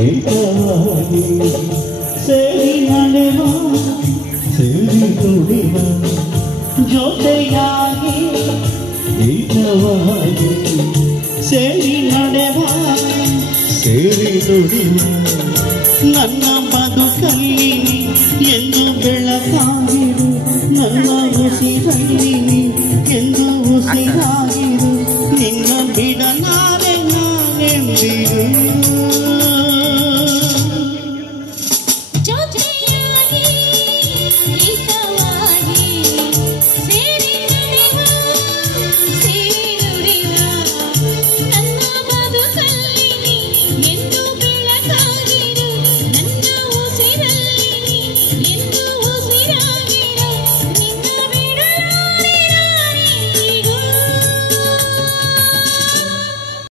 ಏಕವಾಗಿ ಸೇರಿ ನಡೆವ ಸೇರಿ ದುಡಿವ ಜೊತೆಯಾಗಿ ಏಕವಾಗಿ ಸೇರಿ ನಡೆವ ಸೇರಿ ದುಡಿವ ನನ್ನ ಬದುಕಲ್ಲಿ ಎಂದು ಬೆಳಕಾಗಿರು ನನ್ನ ಉಸಿರಲ್ಲಿ